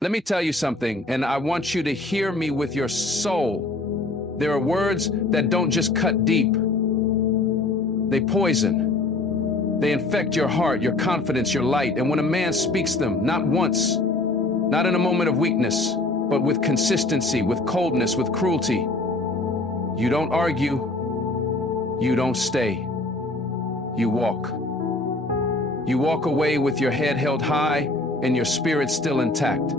Let me tell you something, and I want you to hear me with your soul. There are words that don't just cut deep. They poison. They infect your heart, your confidence, your light. And when a man speaks them, not once, not in a moment of weakness, but with consistency, with coldness, with cruelty, you don't argue, you don't stay, you walk. You walk away with your head held high and your spirit still intact.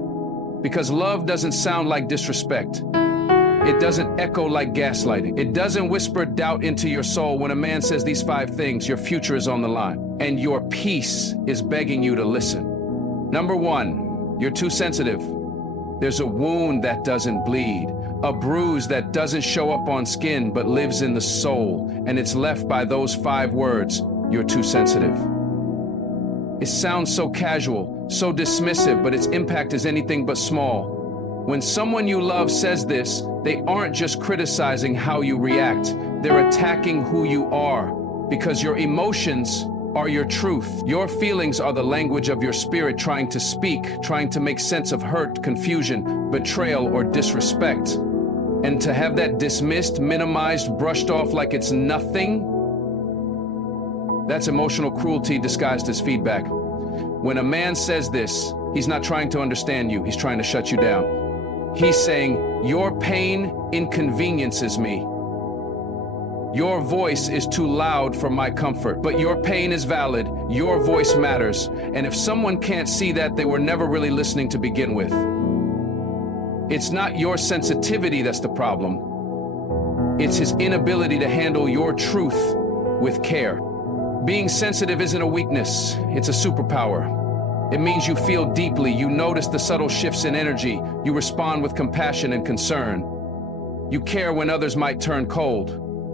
Because love doesn't sound like disrespect. It doesn't echo like gaslighting. It doesn't whisper doubt into your soul. When a man says these 5 things, your future is on the line, and your peace is begging you to listen. Number 1, you're too sensitive. There's a wound that doesn't bleed, a bruise that doesn't show up on skin but lives in the soul, and it's left by those 5 words, you're too sensitive. It sounds so casual, so dismissive, but its impact is anything but small. When someone you love says this, they aren't just criticizing how you react, they're attacking who you are, because your emotions are your truth. Your feelings are the language of your spirit trying to speak, trying to make sense of hurt, confusion, betrayal, or disrespect. And to have that dismissed, minimized, brushed off like it's nothing, that's emotional cruelty disguised as feedback. When a man says this, he's not trying to understand you, he's trying to shut you down. He's saying, your pain inconveniences me. Your voice is too loud for my comfort, but your pain is valid, your voice matters, and if someone can't see that, they were never really listening to begin with. It's not your sensitivity that's the problem. It's his inability to handle your truth with care. Being sensitive isn't a weakness, it's a superpower. It means you feel deeply, you notice the subtle shifts in energy, you respond with compassion and concern. You care when others might turn cold.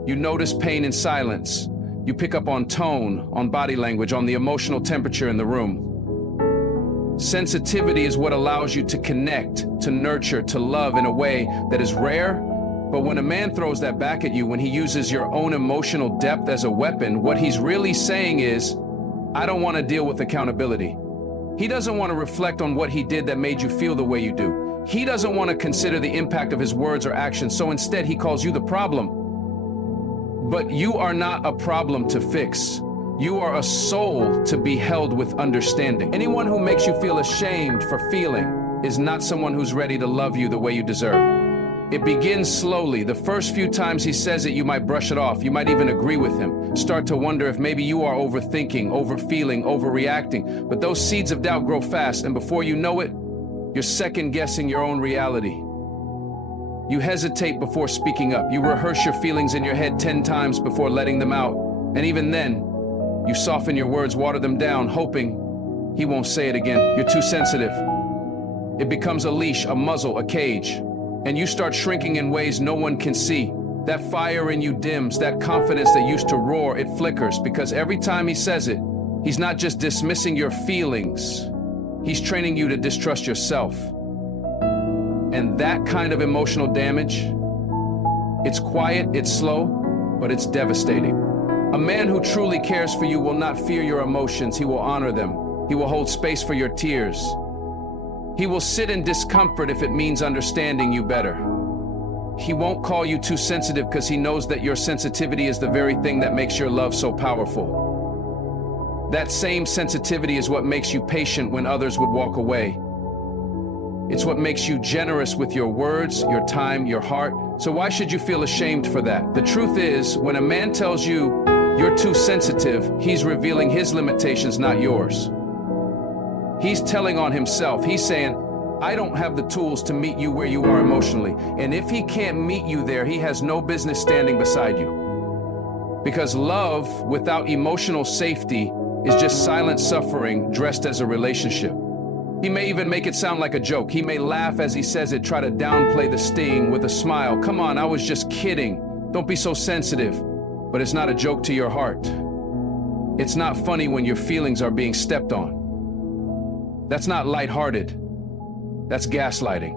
You notice pain in silence. You pick up on tone, on body language, on the emotional temperature in the room. Sensitivity is what allows you to connect, to nurture, to love in a way that is rare. But when a man throws that back at you, when he uses your own emotional depth as a weapon, what he's really saying is, I don't want to deal with accountability. He doesn't want to reflect on what he did that made you feel the way you do. He doesn't want to consider the impact of his words or actions, so instead he calls you the problem. But you are not a problem to fix. You are a soul to be held with understanding. Anyone who makes you feel ashamed for feeling is not someone who's ready to love you the way you deserve. It begins slowly. The first few times he says it, you might brush it off. You might even agree with him. Start to wonder if maybe you are overthinking, overfeeling, overreacting. But those seeds of doubt grow fast, and before you know it, you're second-guessing your own reality. You hesitate before speaking up. You rehearse your feelings in your head 10 times before letting them out. And even then, you soften your words, water them down, hoping he won't say it again. You're too sensitive. It becomes a leash, a muzzle, a cage. And you start shrinking in ways no one can see. That fire in you dims, that confidence that used to roar, it flickers, because every time he says it, he's not just dismissing your feelings, he's training you to distrust yourself. And that kind of emotional damage, it's quiet, it's slow, but it's devastating. A man who truly cares for you will not fear your emotions, he will honor them. He will hold space for your tears. He will sit in discomfort if it means understanding you better. He won't call you too sensitive because he knows that your sensitivity is the very thing that makes your love so powerful. That same sensitivity is what makes you patient when others would walk away. It's what makes you generous with your words, your time, your heart. So why should you feel ashamed for that? The truth is, when a man tells you you're too sensitive, he's revealing his limitations, not yours. He's telling on himself. He's saying, I don't have the tools to meet you where you are emotionally. And if he can't meet you there, he has no business standing beside you. Because love without emotional safety is just silent suffering dressed as a relationship. He may even make it sound like a joke. He may laugh as he says it, try to downplay the sting with a smile. Come on, I was just kidding. Don't be so sensitive. But it's not a joke to your heart. It's not funny when your feelings are being stepped on. That's not lighthearted. That's gaslighting.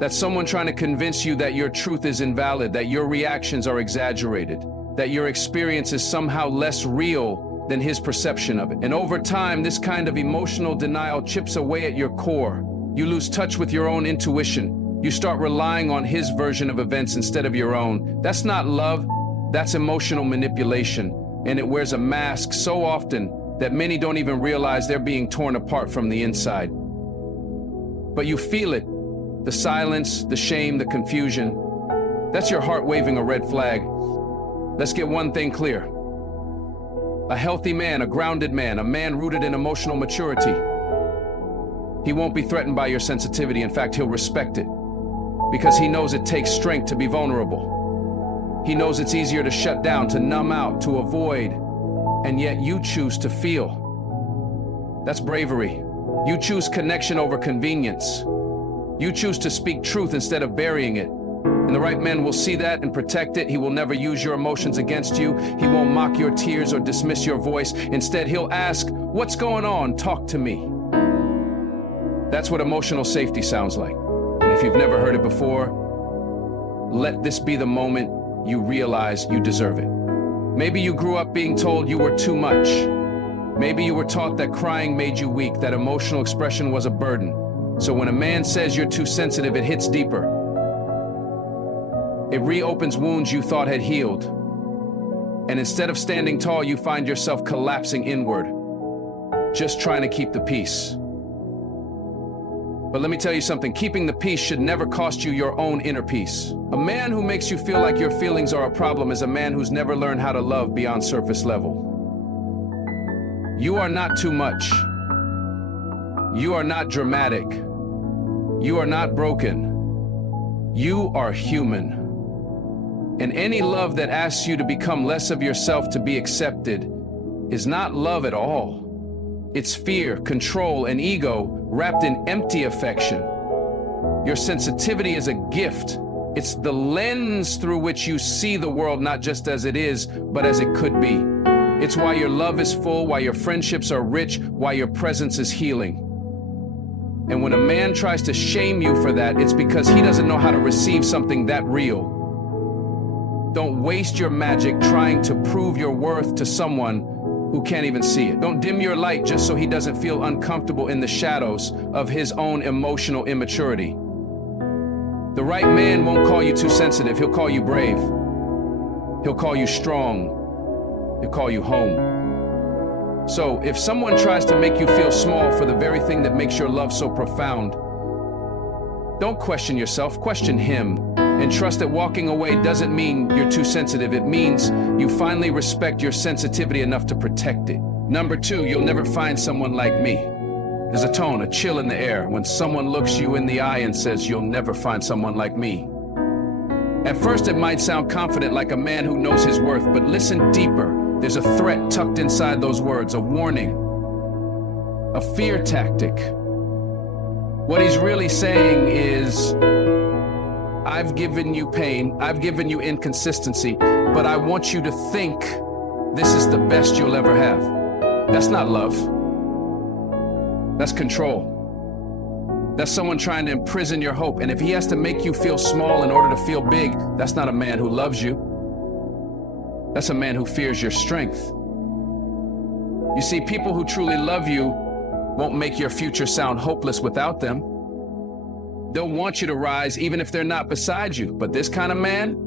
That's someone trying to convince you that your truth is invalid, that your reactions are exaggerated, that your experience is somehow less real than his perception of it. And over time, this kind of emotional denial chips away at your core. You lose touch with your own intuition. You start relying on his version of events instead of your own. That's not love, that's emotional manipulation. And it wears a mask so often that many don't even realize they're being torn apart from the inside. But you feel it, the silence, the shame, the confusion. That's your heart waving a red flag. Let's get one thing clear. A healthy man, a grounded man, a man rooted in emotional maturity, he won't be threatened by your sensitivity. In fact, he'll respect it because he knows it takes strength to be vulnerable. He knows it's easier to shut down, to numb out, to avoid, and yet you choose to feel. That's bravery. You choose connection over convenience. You choose to speak truth instead of burying it. And the right man will see that and protect it. He will never use your emotions against you. He won't mock your tears or dismiss your voice. Instead, he'll ask, "What's going on? Talk to me." That's what emotional safety sounds like. And if you've never heard it before, let this be the moment you realize you deserve it. Maybe you grew up being told you were too much. Maybe you were taught that crying made you weak, that emotional expression was a burden. So when a man says you're too sensitive, it hits deeper. It reopens wounds you thought had healed. And instead of standing tall, you find yourself collapsing inward, just trying to keep the peace. But let me tell you something, keeping the peace should never cost you your own inner peace. A man who makes you feel like your feelings are a problem is a man who's never learned how to love beyond surface level. You are not too much. You are not dramatic. You are not broken. You are human. And any love that asks you to become less of yourself to be accepted is not love at all. It's fear, control, and ego wrapped in empty affection. Your sensitivity is a gift. It's the lens through which you see the world, not just as it is, but as it could be. It's why your love is full, why your friendships are rich, why your presence is healing. And when a man tries to shame you for that, it's because he doesn't know how to receive something that real. Don't waste your magic trying to prove your worth to someone who can't even see it. Don't dim your light just so he doesn't feel uncomfortable in the shadows of his own emotional immaturity. The right man won't call you too sensitive. He'll call you brave. He'll call you strong. He'll call you home. So if someone tries to make you feel small for the very thing that makes your love so profound, don't question yourself, question him. And trust that walking away doesn't mean you're too sensitive. It means you finally respect your sensitivity enough to protect it. Number two, you'll never find someone like me. There's a tone, a chill in the air when someone looks you in the eye and says, "You'll never find someone like me." At first, it might sound confident, like a man who knows his worth, but listen deeper. There's a threat tucked inside those words, a warning, a fear tactic. What he's really saying is, I've given you pain, I've given you inconsistency, but I want you to think this is the best you'll ever have. That's not love. That's control. That's someone trying to imprison your hope. And if he has to make you feel small in order to feel big, that's not a man who loves you. That's a man who fears your strength. You see, people who truly love you won't make your future sound hopeless without them. They'll want you to rise even if they're not beside you. But this kind of man,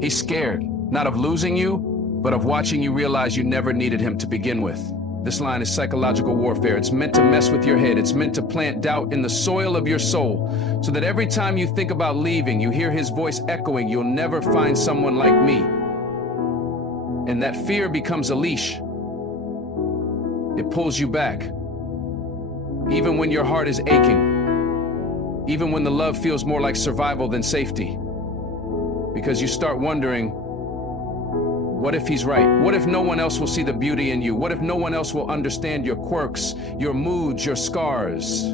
he's scared, not of losing you, but of watching you realize you never needed him to begin with. This line is psychological warfare. It's meant to mess with your head. It's meant to plant doubt in the soil of your soul so that every time you think about leaving, you hear his voice echoing, "You'll never find someone like me." And that fear becomes a leash. It pulls you back, even when your heart is aching. Even when the love feels more like survival than safety. Because you start wondering, what if he's right? What if no one else will see the beauty in you? What if no one else will understand your quirks, your moods, your scars?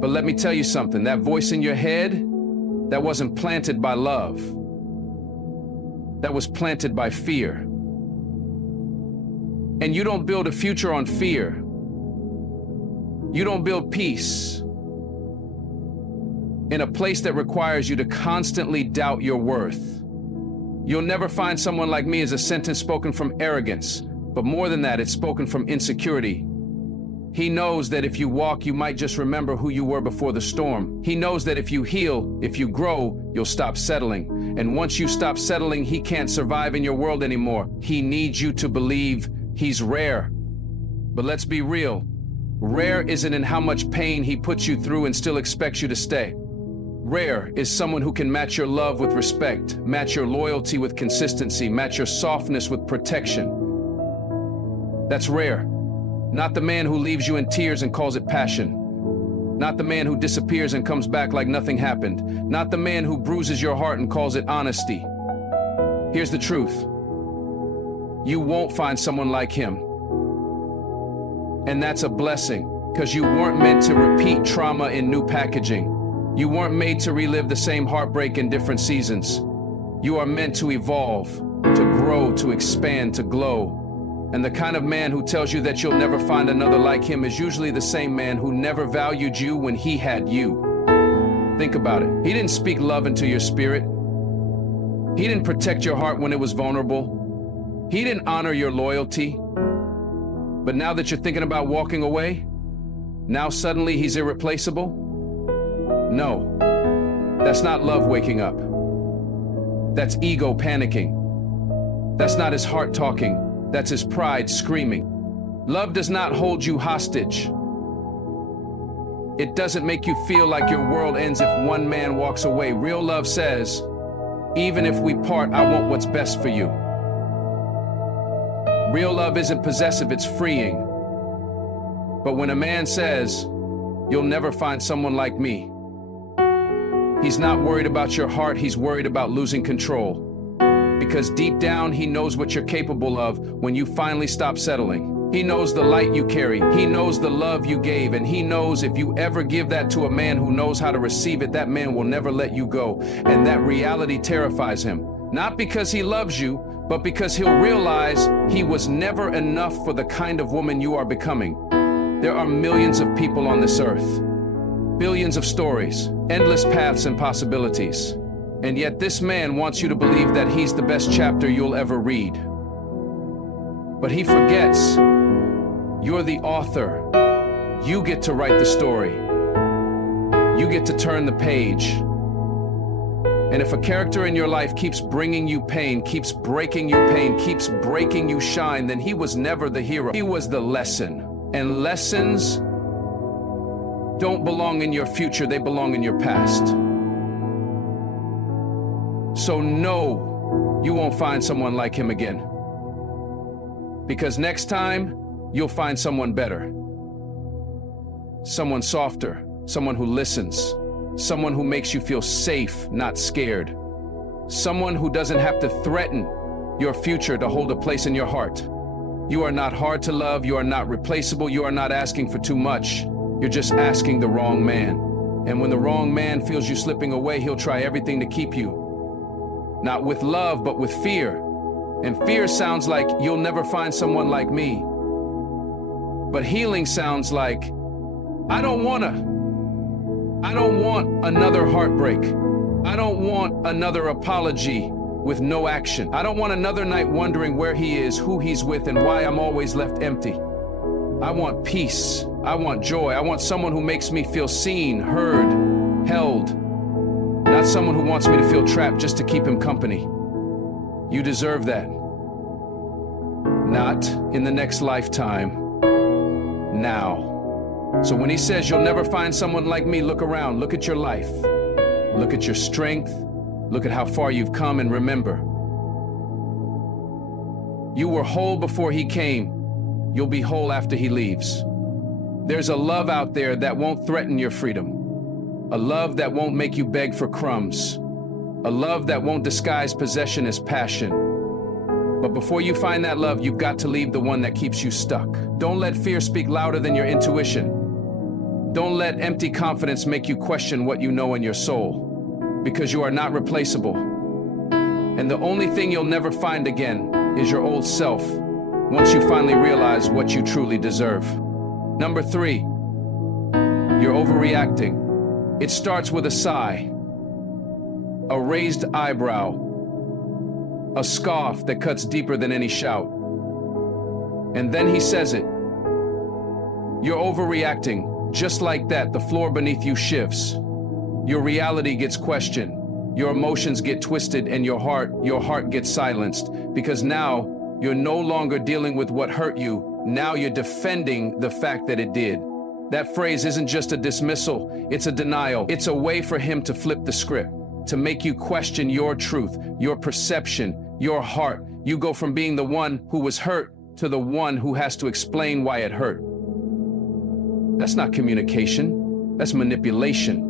But let me tell you something, that voice in your head, that wasn't planted by love. That was planted by fear. And you don't build a future on fear. You don't build peace in a place that requires you to constantly doubt your worth. "You'll never find someone like me" is a sentence spoken from arrogance, but more than that, it's spoken from insecurity. He knows that if you walk, you might just remember who you were before the storm. He knows that if you heal, if you grow, you'll stop settling. And once you stop settling, he can't survive in your world anymore. He needs you to believe he's rare. But let's be real. Rare isn't in how much pain he puts you through and still expects you to stay. Rare is someone who can match your love with respect, match your loyalty with consistency, match your softness with protection. That's rare. Not the man who leaves you in tears and calls it passion. Not the man who disappears and comes back like nothing happened. Not the man who bruises your heart and calls it honesty. Here's the truth. You won't find someone like him. And that's a blessing, because you weren't meant to repeat trauma in new packaging. You weren't made to relive the same heartbreak in different seasons. You are meant to evolve, to grow, to expand, to glow. And the kind of man who tells you that you'll never find another like him is usually the same man who never valued you when he had you. Think about it. He didn't speak love into your spirit. He didn't protect your heart when it was vulnerable. He didn't honor your loyalty. But now that you're thinking about walking away, now suddenly he's irreplaceable? No, that's not love waking up. That's ego panicking. That's not his heart talking. That's his pride screaming. Love does not hold you hostage. It doesn't make you feel like your world ends if one man walks away. Real love says, even if we part, I want what's best for you. Real love isn't possessive, it's freeing. But when a man says, you'll never find someone like me, he's not worried about your heart, he's worried about losing control. Because deep down, he knows what you're capable of when you finally stop settling. He knows the light you carry. He knows the love you gave. And he knows if you ever give that to a man who knows how to receive it, that man will never let you go. And that reality terrifies him. Not because he loves you, but because he'll realize he was never enough for the kind of woman you are becoming. There are millions of people on this earth. Billions of stories, endless paths and possibilities. And yet this man wants you to believe that he's the best chapter you'll ever read. But he forgets you're the author. You get to write the story. You get to turn the page. And if a character in your life keeps bringing you pain, keeps breaking you pain, keeps breaking you shine, then he was never the hero. He was the lesson. And lessons don't belong in your future, they belong in your past. So no, you won't find someone like him again. Because next time, you'll find someone better. Someone softer, someone who listens, someone who makes you feel safe, not scared. Someone who doesn't have to threaten your future to hold a place in your heart. You are not hard to love, you are not replaceable, you are not asking for too much. You're just asking the wrong man. And when the wrong man feels you slipping away, he'll try everything to keep you. Not with love, but with fear. And fear sounds like you'll never find someone like me. But healing sounds like, I don't want another heartbreak. I don't want another apology with no action. I don't want another night wondering where he is, who he's with, and why I'm always left empty. I want peace. I want joy. I want someone who makes me feel seen, heard, held. Not someone who wants me to feel trapped just to keep him company. You deserve that. Not in the next lifetime. Now. So when he says you'll never find someone like me, look around, look at your life. Look at your strength. Look at how far you've come, and remember, you were whole before he came. You'll be whole after he leaves. There's a love out there that won't threaten your freedom. A love that won't make you beg for crumbs. A love that won't disguise possession as passion. But before you find that love, you've got to leave the one that keeps you stuck. Don't let fear speak louder than your intuition. Don't let empty confidence make you question what you know in your soul. Because you are not replaceable. And the only thing you'll never find again is your old self, once you finally realize what you truly deserve. Number 3, you're overreacting. It starts with a sigh, a raised eyebrow, a scoff that cuts deeper than any shout. And then he says it. You're overreacting. Just like that, the floor beneath you shifts. Your reality gets questioned. Your emotions get twisted, and your heart gets silenced. Because now, you're no longer dealing with what hurt you. Now you're defending the fact that it did. That phrase isn't just a dismissal, it's a denial. It's a way for him to flip the script, to make you question your truth, your perception, your heart. You go from being the one who was hurt to the one who has to explain why it hurt. That's not communication, that's manipulation.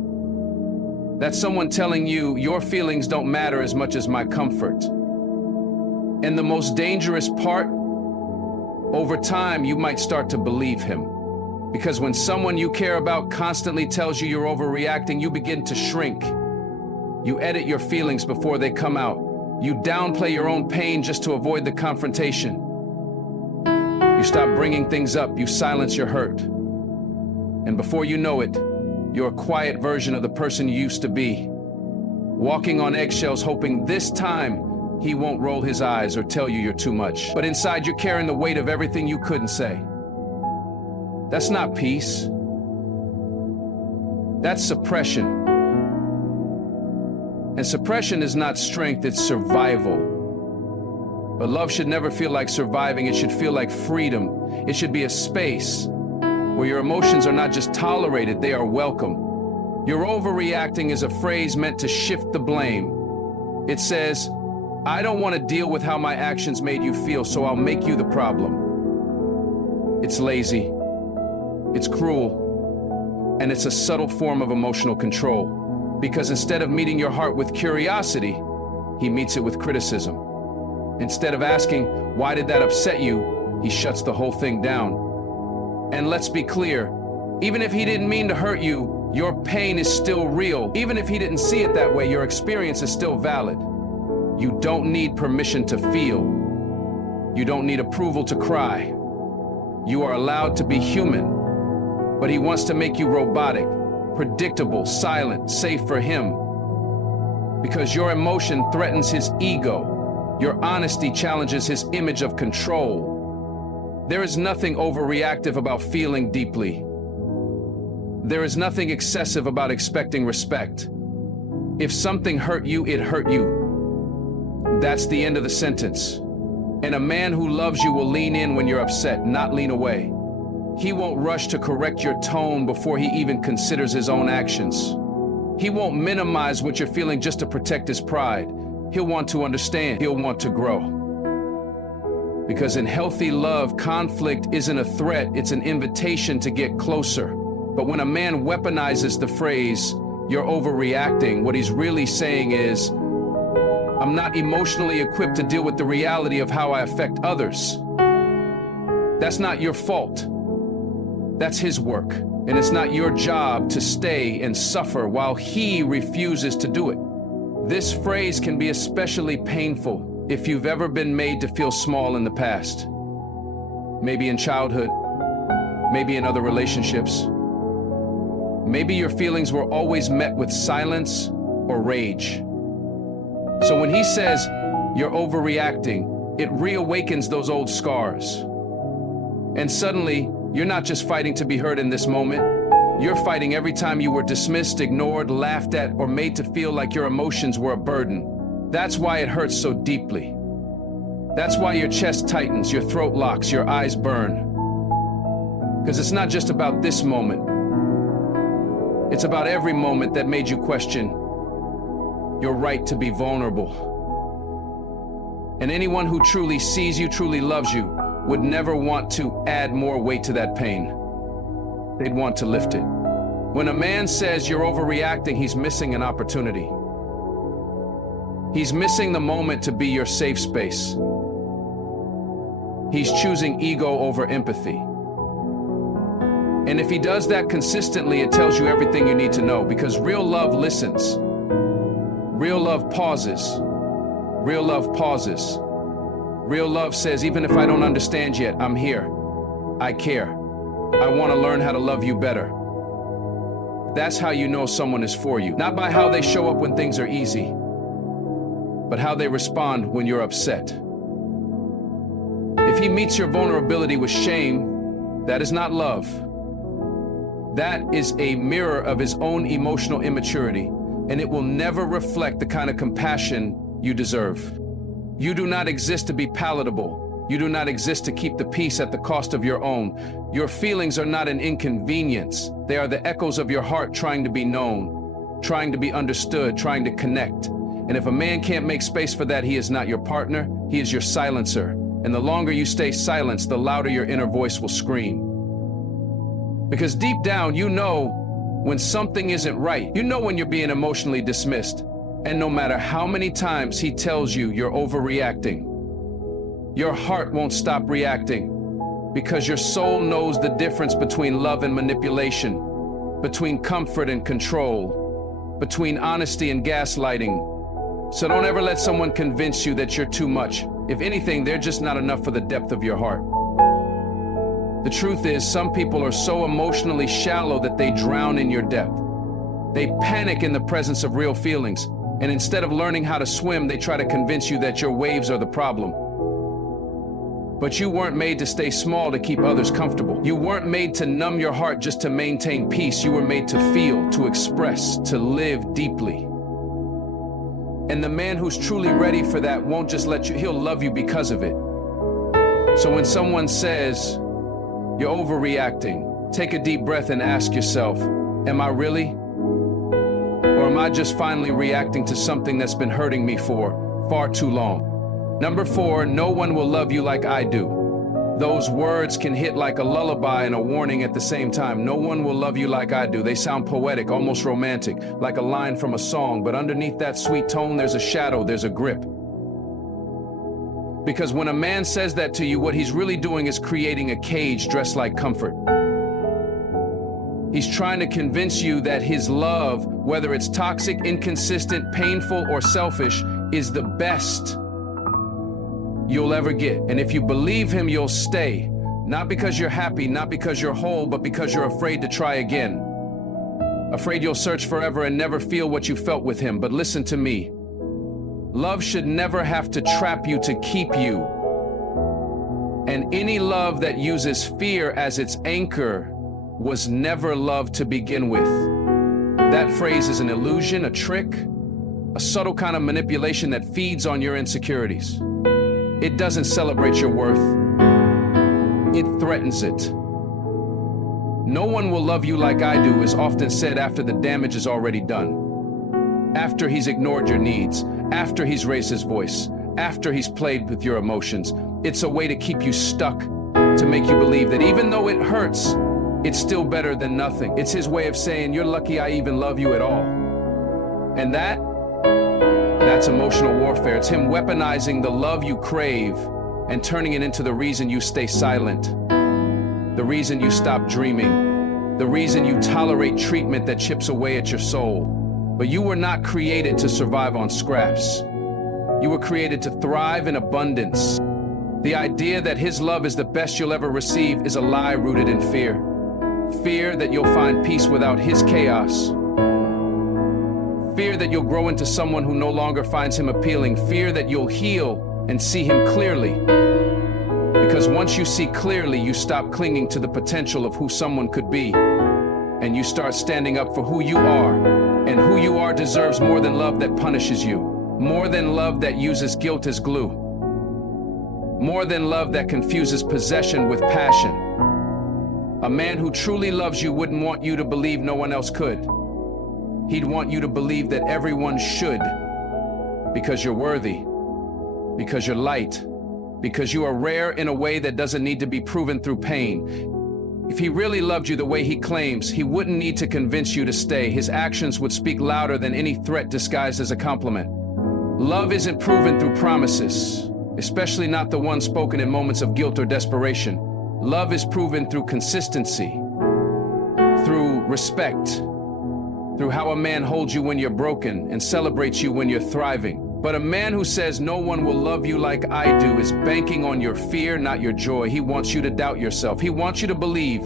That's someone telling you your feelings don't matter as much as my comfort. And the most dangerous part, over time, you might start to believe him. Because when someone you care about constantly tells you you're overreacting, you begin to shrink. You edit your feelings before they come out. You downplay your own pain just to avoid the confrontation. You stop bringing things up, you silence your hurt. And before you know it, you're a quiet version of the person you used to be, walking on eggshells hoping this time he won't roll his eyes or tell you you're too much. But inside you're carrying the weight of everything you couldn't say. That's not peace. That's suppression. And suppression is not strength, it's survival. But love should never feel like surviving, it should feel like freedom. It should be a space where your emotions are not just tolerated, they are welcome. Your overreacting is a phrase meant to shift the blame. It says, I don't want to deal with how my actions made you feel, so I'll make you the problem. It's lazy, it's cruel, and it's a subtle form of emotional control. Because instead of meeting your heart with curiosity, he meets it with criticism. Instead of asking, why did that upset you? He shuts the whole thing down. And let's be clear, even if he didn't mean to hurt you, your pain is still real. Even if he didn't see it that way, your experience is still valid. You don't need permission to feel. You don't need approval to cry. You are allowed to be human, but he wants to make you robotic, predictable, silent, safe for him. Because your emotion threatens his ego. Your honesty challenges his image of control. There is nothing overreactive about feeling deeply. There is nothing excessive about expecting respect. If something hurt you, it hurt you. That's the end of the sentence. And a man who loves you will lean in when you're upset, not lean away. He won't rush to correct your tone before he even considers his own actions. He won't minimize what you're feeling just to protect his pride. He'll want to understand. He'll want to grow. Because in healthy love, conflict isn't a threat, it's an invitation to get closer. But when a man weaponizes the phrase, you're overreacting, what he's really saying is, I'm not emotionally equipped to deal with the reality of how I affect others. That's not your fault. That's his work. And it's not your job to stay and suffer while he refuses to do it. This phrase can be especially painful if you've ever been made to feel small in the past. Maybe in childhood, maybe in other relationships. Maybe your feelings were always met with silence or rage. So when he says you're overreacting, it reawakens those old scars. And suddenly, you're not just fighting to be heard in this moment. You're fighting every time you were dismissed, ignored, laughed at, or made to feel like your emotions were a burden. That's why it hurts so deeply. That's why your chest tightens, your throat locks, your eyes burn. Because it's not just about this moment. It's about every moment that made you question your right to be vulnerable. And anyone who truly sees you, truly loves you, would never want to add more weight to that pain. They'd want to lift it. When a man says you're overreacting, he's missing an opportunity. He's missing the moment to be your safe space. He's choosing ego over empathy. And if he does that consistently, it tells you everything you need to know, because real love listens. Real love pauses. Real love pauses. Real love says, even if I don't understand yet, I'm here. I care. I want to learn how to love you better. That's how you know someone is for you. Not by how they show up when things are easy, but how they respond when you're upset. If he meets your vulnerability with shame, that is not love. that is a mirror of his own emotional immaturity, and it will never reflect the kind of compassion you deserve. You do not exist to be palatable. You do not exist to keep the peace at the cost of your own. Your feelings are not an inconvenience. They are the echoes of your heart trying to be known, trying to be understood, trying to connect. And if a man can't make space for that, he is not your partner, he is your silencer. And the longer you stay silenced, the louder your inner voice will scream. Because deep down, you know when something isn't right. You know when you're being emotionally dismissed. And no matter how many times he tells you you're overreacting, your heart won't stop reacting, because your soul knows the difference between love and manipulation, between comfort and control, between honesty and gaslighting. So don't ever let someone convince you that you're too much. If anything, they're just not enough for the depth of your heart. The truth is, some people are so emotionally shallow that they drown in your depth. They panic in the presence of real feelings, and instead of learning how to swim, they try to convince you that your waves are the problem. But you weren't made to stay small to keep others comfortable. You weren't made to numb your heart just to maintain peace. You were made to feel, to express, to live deeply. And the man who's truly ready for that won't just let you, he'll love you because of it. So when someone says, you're overreacting, take a deep breath and ask yourself, am I really? Or am I just finally reacting to something that's been hurting me for far too long? Number 4, no one will love you like I do. Those words can hit like a lullaby and a warning at the same time. No one will love you like I do. They sound poetic, almost romantic, like a line from a song, but underneath that sweet tone, there's a shadow, there's a grip. Because when a man says that to you, what he's really doing is creating a cage dressed like comfort. He's trying to convince you that his love, whether it's toxic, inconsistent, painful, or selfish, is the best you'll ever get. And if you believe him, you'll stay. Not because you're happy, not because you're whole, but because you're afraid to try again. Afraid you'll search forever and never feel what you felt with him. But listen to me. Love should never have to trap you to keep you. And any love that uses fear as its anchor was never love to begin with. That phrase is an illusion, a trick, a subtle kind of manipulation that feeds on your insecurities. It doesn't celebrate your worth. It threatens it. No one will love you like I do is often said after the damage is already done. After he's ignored your needs, after he's raised his voice, after he's played with your emotions. It's a way to keep you stuck, to make you believe that even though it hurts, it's still better than nothing. It's his way of saying, you're lucky I even love you at all. And that's emotional warfare. It's him weaponizing the love you crave and turning it into the reason you stay silent, the reason you stop dreaming, the reason you tolerate treatment that chips away at your soul. But you were not created to survive on scraps. You were created to thrive in abundance. The idea that his love is the best you'll ever receive is a lie rooted in fear. Fear that you'll find peace without his chaos. Fear that you'll grow into someone who no longer finds him appealing. Fear that you'll heal and see him clearly. Because once you see clearly, you stop clinging to the potential of who someone could be. And you start standing up for who you are. And who you are deserves more than love that punishes you. More than love that uses guilt as glue. More than love that confuses possession with passion. A man who truly loves you wouldn't want you to believe no one else could. He'd want you to believe that everyone should, because you're worthy, because you're light, because you are rare in a way that doesn't need to be proven through pain. If he really loved you the way he claims, he wouldn't need to convince you to stay. His actions would speak louder than any threat disguised as a compliment. Love isn't proven through promises, especially not the ones spoken in moments of guilt or desperation. Love is proven through consistency, through respect, through how a man holds you when you're broken and celebrates you when you're thriving. But a man who says no one will love you like I do is banking on your fear, not your joy. He wants you to doubt yourself. He wants you to believe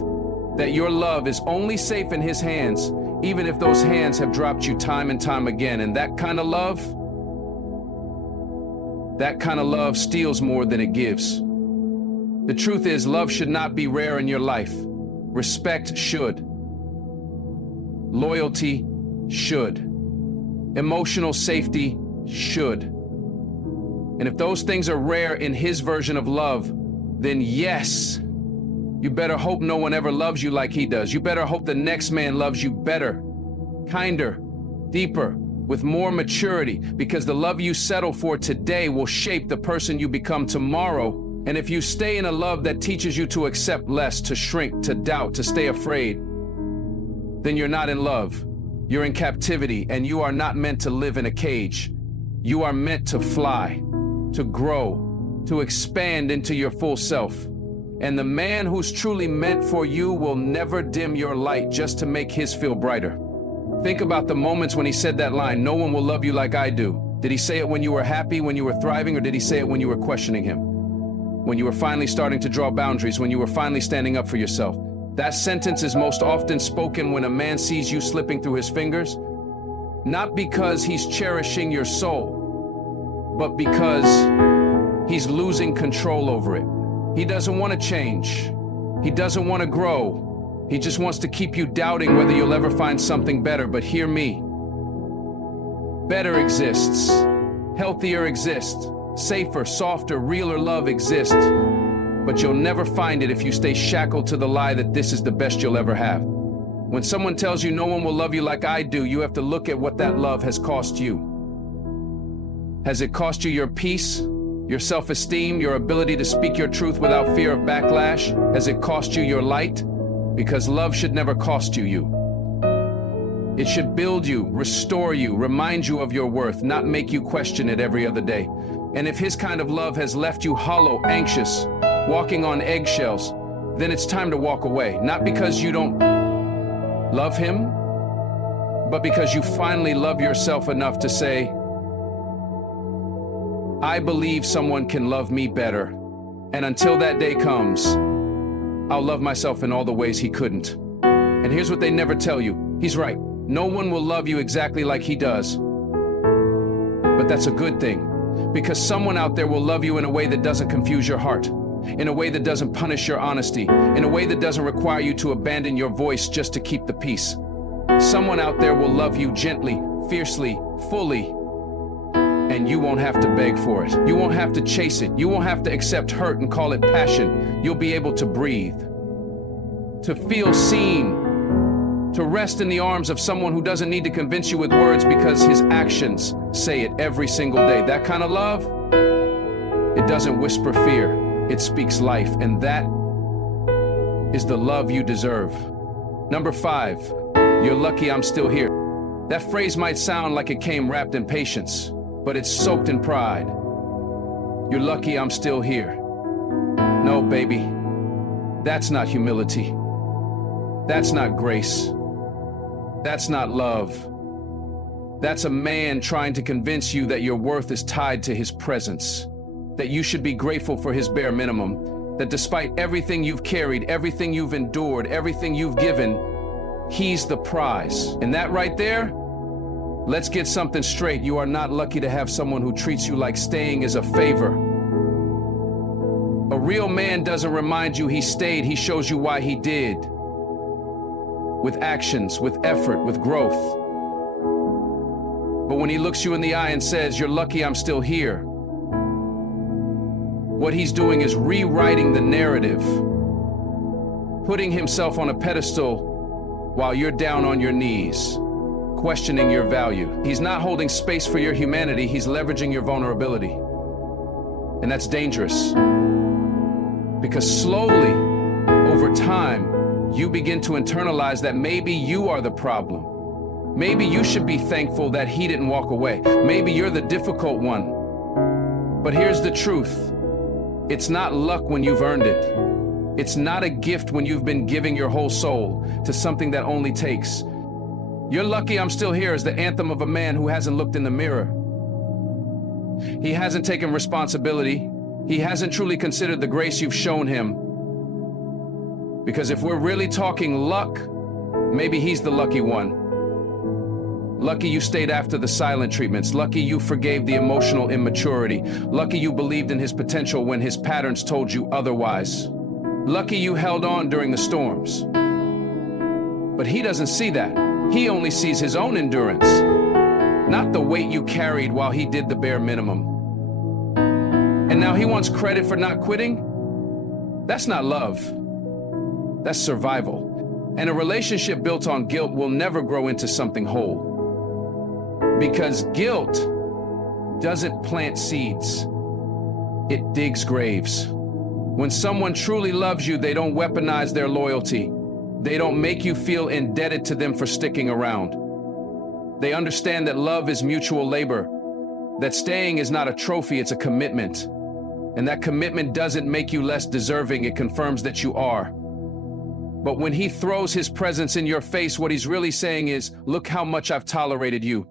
that your love is only safe in his hands, even if those hands have dropped you time and time again. And that kind of love steals more than it gives. The truth is, love should not be rare in your life. Respect should. Loyalty should. Emotional safety should. And if those things are rare in his version of love, then yes, you better hope no one ever loves you like he does. You better hope the next man loves you better, kinder, deeper, with more maturity, because the love you settle for today will shape the person you become tomorrow. And if you stay in a love that teaches you to accept less, to shrink, to doubt, to stay afraid, then you're not in love. You're in captivity, and you are not meant to live in a cage. You are meant to fly, to grow, to expand into your full self. And the man who's truly meant for you will never dim your light just to make his feel brighter. Think about the moments when he said that line, "No one will love you like I do." Did he say it when you were happy, when you were thriving, or did he say it when you were questioning him? When you were finally starting to draw boundaries, when you were finally standing up for yourself? That sentence is most often spoken when a man sees you slipping through his fingers, not because he's cherishing your soul, but because he's losing control over it. He doesn't want to change. He doesn't want to grow. He just wants to keep you doubting whether you'll ever find something better. But hear me. Better exists. Healthier exists. Safer, softer, realer love exists. But you'll never find it if you stay shackled to the lie that this is the best you'll ever have. When someone tells you no one will love you like I do, you have to look at what that love has cost you. Has it cost you your peace, your self-esteem, your ability to speak your truth without fear of backlash? Has it cost you your light? Because love should never cost you. It should build you, restore you, remind you of your worth, not make you question it every other day. And if his kind of love has left you hollow, anxious, walking on eggshells, then it's time to walk away. Not because you don't love him, but because you finally love yourself enough to say, I believe someone can love me better. And until that day comes, I'll love myself in all the ways he couldn't. And here's what they never tell you. He's right. No one will love you exactly like he does. But that's a good thing, because someone out there will love you in a way that doesn't confuse your heart, in a way that doesn't punish your honesty, in a way that doesn't require you to abandon your voice just to keep the peace. Someone out there will love you gently, fiercely, fully, and you won't have to beg for it. You won't have to chase it. You won't have to accept hurt and call it passion. You'll be able to breathe, to feel seen, to rest in the arms of someone who doesn't need to convince you with words because his actions say it every single day. That kind of love, it doesn't whisper fear. It speaks life, and that is the love you deserve. Number 5, you're lucky I'm still here. That phrase might sound like it came wrapped in patience, but it's soaked in pride. You're lucky I'm still here. No, baby, that's not humility. That's not grace. That's not love. That's a man trying to convince you that your worth is tied to his presence, that you should be grateful for his bare minimum, that despite everything you've carried, everything you've endured, everything you've given, he's the prize. And that right there, let's get something straight. You are not lucky to have someone who treats you like staying is a favor. A real man doesn't remind you he stayed, he shows you why he did. With actions, with effort, with growth. But when he looks you in the eye and says, you're lucky I'm still here, what he's doing is rewriting the narrative, putting himself on a pedestal while you're down on your knees, questioning your value. He's not holding space for your humanity, he's leveraging your vulnerability. And that's dangerous, because slowly, over time, you begin to internalize that maybe you are the problem. Maybe you should be thankful that he didn't walk away. Maybe you're the difficult one. But here's the truth. It's not luck when you've earned it. It's not a gift when you've been giving your whole soul to something that only takes. You're lucky I'm still here is the anthem of a man who hasn't looked in the mirror. He hasn't taken responsibility. He hasn't truly considered the grace you've shown him. Because if we're really talking luck, maybe he's the lucky one. Lucky you stayed after the silent treatments. Lucky you forgave the emotional immaturity. Lucky you believed in his potential when his patterns told you otherwise. Lucky you held on during the storms. But he doesn't see that. He only sees his own endurance, not the weight you carried while he did the bare minimum. And now he wants credit for not quitting? That's not love. That's survival. And a relationship built on guilt will never grow into something whole. Because guilt doesn't plant seeds, it digs graves. When someone truly loves you, they don't weaponize their loyalty. They don't make you feel indebted to them for sticking around. They understand that love is mutual labor, that staying is not a trophy, it's a commitment. And that commitment doesn't make you less deserving, it confirms that you are. But when he throws his presence in your face, what he's really saying is, look how much I've tolerated you.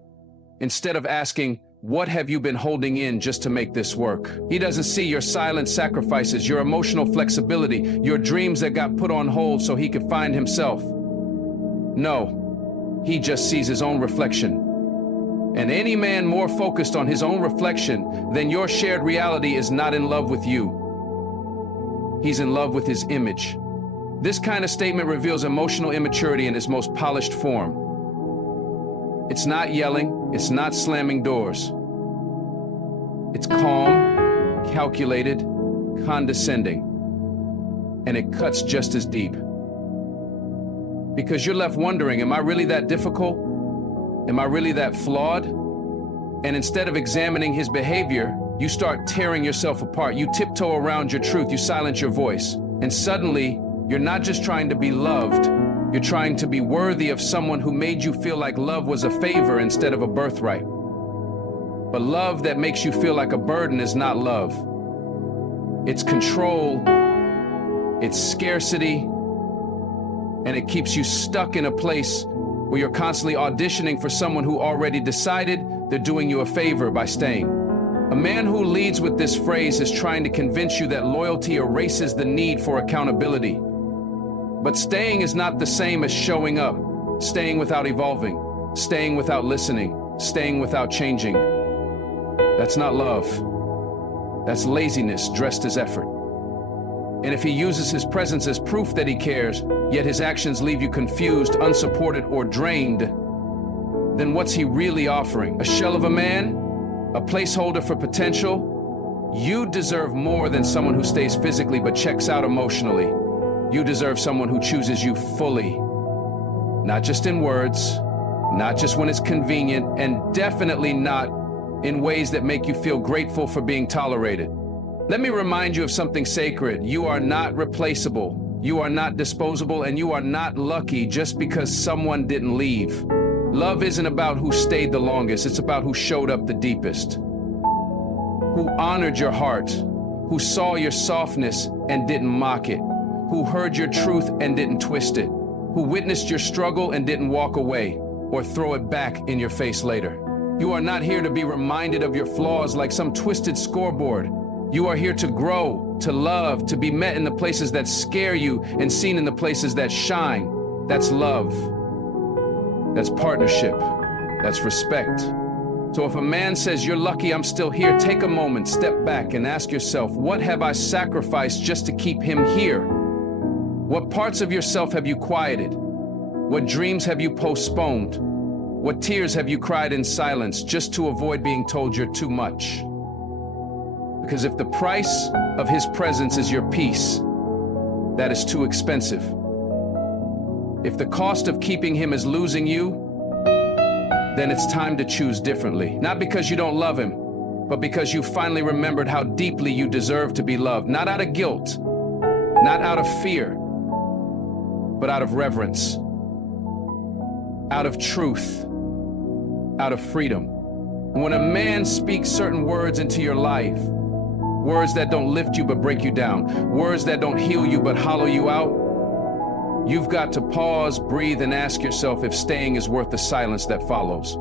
Instead of asking, what have you been holding in just to make this work? He doesn't see your silent sacrifices, your emotional flexibility, your dreams that got put on hold so he could find himself. No, he just sees his own reflection. And any man more focused on his own reflection than your shared reality is not in love with you. He's in love with his image. This kind of statement reveals emotional immaturity in its most polished form. It's not yelling, it's not slamming doors. It's calm, calculated, condescending, and it cuts just as deep. Because you're left wondering, am I really that difficult? Am I really that flawed? And instead of examining his behavior, you start tearing yourself apart. You tiptoe around your truth, you silence your voice. And suddenly, you're not just trying to be loved, you're trying to be worthy of someone who made you feel like love was a favor instead of a birthright. But love that makes you feel like a burden is not love. It's control, it's scarcity, and it keeps you stuck in a place where you're constantly auditioning for someone who already decided they're doing you a favor by staying. A man who leads with this phrase is trying to convince you that loyalty erases the need for accountability. But staying is not the same as showing up, staying without evolving, staying without listening, staying without changing. That's not love. That's laziness dressed as effort. And if he uses his presence as proof that he cares, yet his actions leave you confused, unsupported, or drained, then what's he really offering? A shell of a man? A placeholder for potential? You deserve more than someone who stays physically but checks out emotionally. You deserve someone who chooses you fully. Not just in words, not just when it's convenient, and definitely not in ways that make you feel grateful for being tolerated. Let me remind you of something sacred. You are not replaceable. You are not disposable, and you are not lucky just because someone didn't leave. Love isn't about who stayed the longest. It's about who showed up the deepest. Who honored your heart, who saw your softness and didn't mock it, who heard your truth and didn't twist it, who witnessed your struggle and didn't walk away or throw it back in your face later. You are not here to be reminded of your flaws like some twisted scoreboard. You are here to grow, to love, to be met in the places that scare you and seen in the places that shine. That's love. That's partnership. That's respect. So if a man says, you're lucky I'm still here, take a moment, step back and ask yourself, what have I sacrificed just to keep him here? What parts of yourself have you quieted? What dreams have you postponed? What tears have you cried in silence just to avoid being told you're too much? Because if the price of his presence is your peace, that is too expensive. If the cost of keeping him is losing you, then it's time to choose differently. Not because you don't love him, but because you finally remembered how deeply you deserve to be loved. Not out of guilt, not out of fear, but out of reverence, out of truth, out of freedom. When a man speaks certain words into your life, words that don't lift you but break you down, words that don't heal you but hollow you out, you've got to pause, breathe, and ask yourself if staying is worth the silence that follows.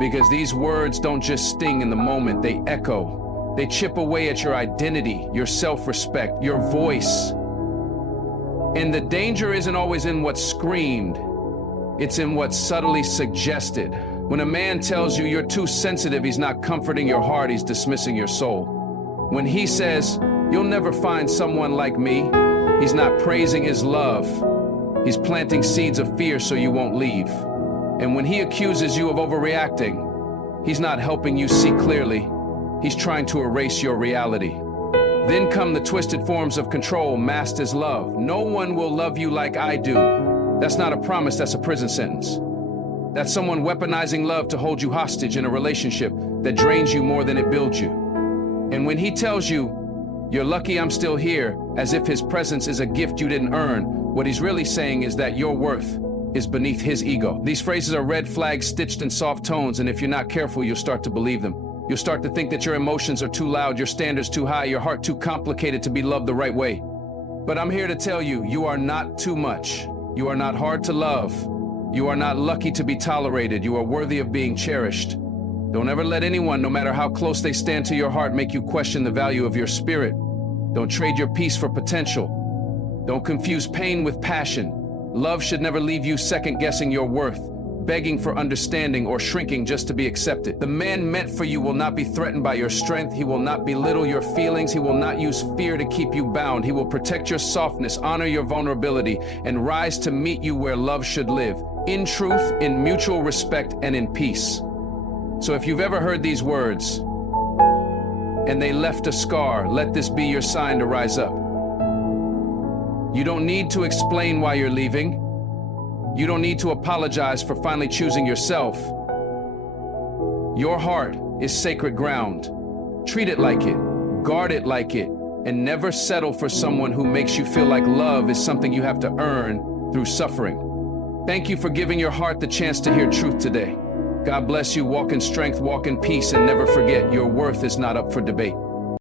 Because these words don't just sting in the moment, they echo. They chip away at your identity, your self-respect, your voice. And the danger isn't always in what's screamed, it's in what's subtly suggested. When a man tells you you're too sensitive, he's not comforting your heart, he's dismissing your soul. When he says, you'll never find someone like me, he's not praising his love, He's planting seeds of fear so you won't leave. And when he accuses you of overreacting, he's not helping you see clearly. He's trying to erase your reality. Then come the twisted forms of control masked as love. No one will love you like I do. That's not a promise, that's a prison sentence. That's someone weaponizing love to hold you hostage in a relationship that drains you more than it builds you. And when he tells you, "You're lucky I'm still here," as if his presence is a gift you didn't earn, what he's really saying is that your worth is beneath his ego. These phrases are red flags stitched in soft tones, and if you're not careful, you'll start to believe them. You'll start to think that your emotions are too loud, your standards too high, your heart too complicated to be loved the right way. But I'm here to tell you, you are not too much. You are not hard to love. You are not lucky to be tolerated. You are worthy of being cherished. Don't ever let anyone, no matter how close they stand to your heart, make you question the value of your spirit. Don't trade your peace for potential. Don't confuse pain with passion. Love should never leave you second-guessing your worth, begging for understanding or shrinking just to be accepted. The man meant for you will not be threatened by your strength. He will not belittle your feelings. He will not use fear to keep you bound. He will protect your softness, honor your vulnerability, and rise to meet you where love should live, in truth, in mutual respect, and in peace. So if you've ever heard these words, and they left a scar, let this be your sign to rise up. You don't need to explain why you're leaving. You don't need to apologize for finally choosing yourself. Your heart is sacred ground. Treat it like it, guard it like it, and never settle for someone who makes you feel like love is something you have to earn through suffering. Thank you for giving your heart the chance to hear truth today. God bless you. Walk in strength, walk in peace, and never forget your worth is not up for debate.